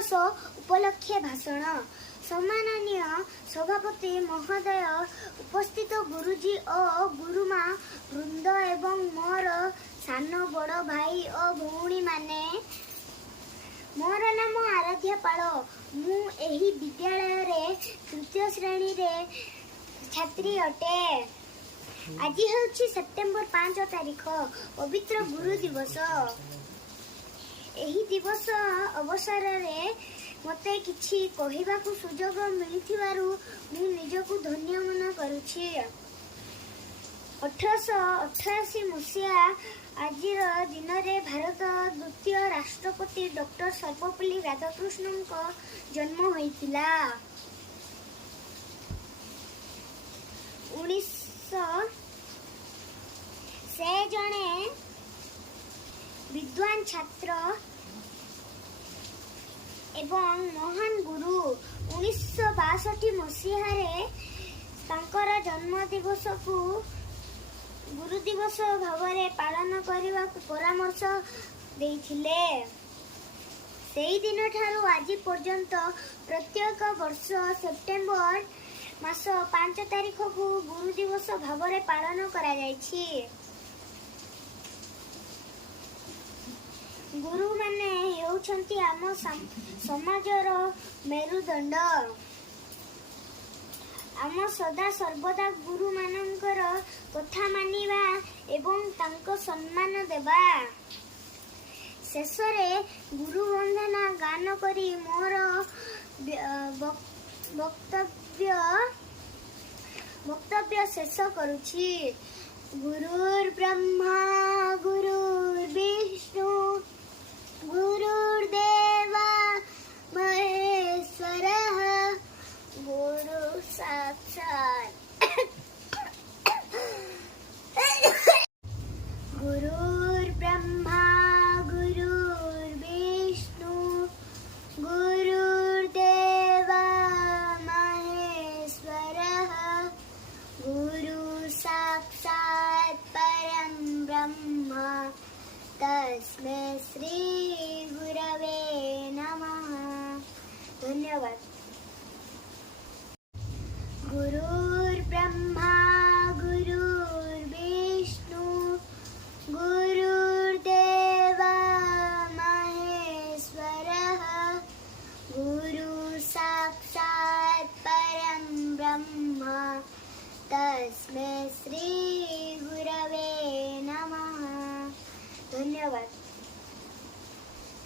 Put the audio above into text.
दिवस उपलक्षे भाषण। सम्माननीय सभापति महोदय, उपस्थित गुरुजी और गुरुमा वृंद एवं मोर सान बड़ भाई और भौणी माने, मोर नाम आराध्या पाल। मु एही विद्यालय रे तृतीय श्रेणी रे छात्री अटे। आज ହେଉଛି ସେପ୍ଟେମ୍ବର 5 ତାରିଖ, ପବିତ୍ର ଗୁରୁ ଦିବସ। ଏହି ଦିବସ ଅବସରରେ ମୋତେ କିଛି କହିବାକୁ ସୁଯୋଗ ମିଳିଥିବାରୁ ମୁଁ ନିଜକୁ ଧନ୍ୟ ମନେ କରୁଛି। 1888 ମସିହା ଆଜିର ଦିନରେ ଭାରତ ଦ୍ୱିତୀୟ ରାଷ୍ଟ୍ରପତି ଡକ୍ଟର ସର୍ବପଲ୍ଲୀ ରାଧାକୃଷ୍ଣଙ୍କ ଜନ୍ମ ହୋଇଥିଲା। 1900 से जणे विद्वान छात्र एवं महान गुरु। 1962 मसीहारे तांकर जन्म दिवस को गुरु दिवस भावरे पालन करने को परामर्श देइथिले। सेही दिन ठारू आज पर्यंत प्रत्येक वर्ष सेप्टेम्बर मास 5 तारिख को गुरु दिवस भावरे पालन करा जायछि। गुरु माने हेउछंती आम समाजर मेरुदंड। आम सदा सर्वदा गुरु मानकर कथा मानिबा एवं तांको सम्मान देबा। शेषरे गुरु वंदना गान करी मोर वक्तव्य शेष करुछि। गुरुर्ब्रह्मा गुरुर्विष्णु गुरुर्देव